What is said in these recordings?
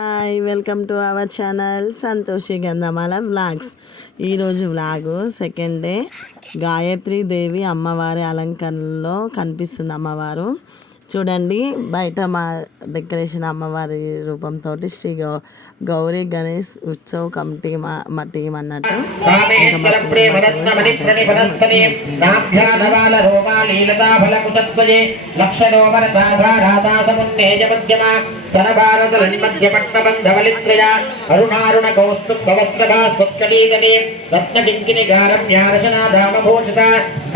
Hi welcome to our channel Santoshi Gandhamala vlogs. ఈరోజు vlog second day. Gayatri దేవి అమ్మవారి అలంకరణలో కనిపిస్తుంది అమ్మవారు. చూడండి బయట మా డెకరేషన్ అమ్మవారి రూపంతో శ్రీ గౌరీ గణేష్ ఉత్సవ్ కమిటీ మా టీం అన్నట్టు. అరుణారుణ కౌస్తుభవస్త్రభాస్వత్కలీదనే రత్నకింకినిగారమ్యారశనాధామభూషిత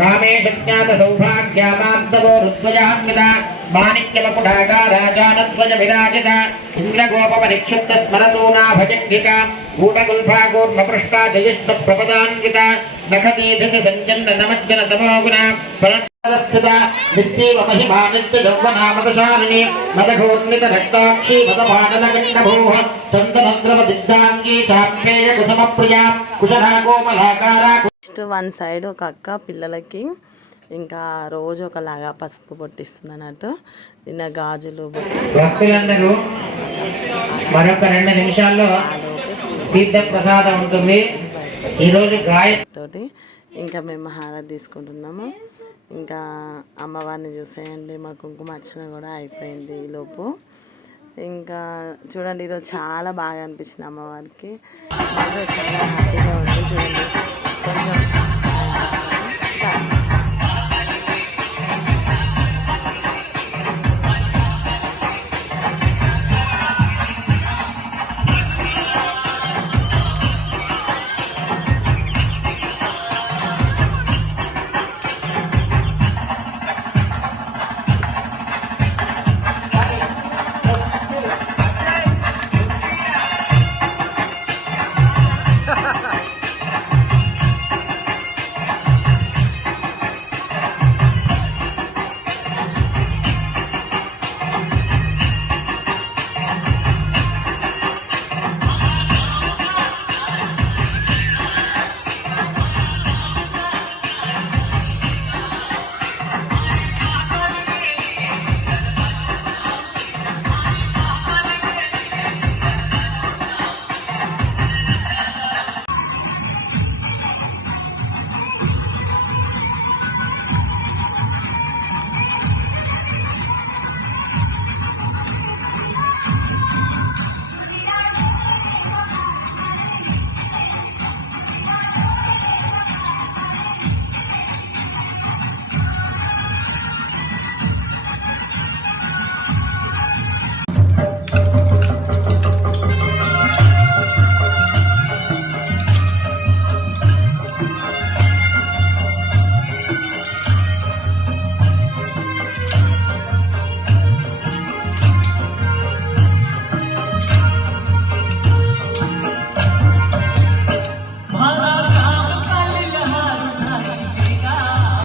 కామేశజ్ఞాత సౌభాగ్యామాంతవో రుత్వజాన్విత మాణిక్యమకుడాగా రాజానధ్వజ విరాజిత ఇంద్రగోపపరిక్షుప్త స్మరతూనా భజంగిక గూఢగుల్ఫాగూర్మపృష్టా జయష్ట ప్రపదాన్విత నఖదీధిత సంచన్న నమజ్జన తమోగుణ పరస్థిత నిశ్చీవ మహిమానిత్య యౌవనామదశాలిని మదఘోర్ణిత రక్తాక్షి మదపాటలగండభూః చందనంద్రవ దిగ్ధాంగీ చాక్షేయ కుసమప్రియ కుశలాకోమలాకార. వన్ సైడ్ ఒక అక్క పిల్లలకి ఇంకా రోజు ఒకలాగా పసుపు పొట్టిస్తుంది అన్నట్టు. నిన్న గాజులు భక్తులందరూ మరొక 2 నిమిషాల్లో తీర్థ ప్రసాదం ఉంటుంది. ఈరోజు తోటి ఇంకా మేము హారతి తీసుకుంటున్నాము. ఇంకా అమ్మవారిని చూసేయండి, మా కుంకుమ అర్చన కూడా అయిపోయింది ఈలోపు. ఇంకా చూడండి ఈరోజు చాలా బాగా అనిపించింది అమ్మవారికి, చాలా హ్యాపీగా ఉంది. చూడండి కొంచెం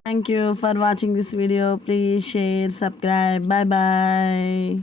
Thank you for watching this video. Please share, subscribe. Bye bye.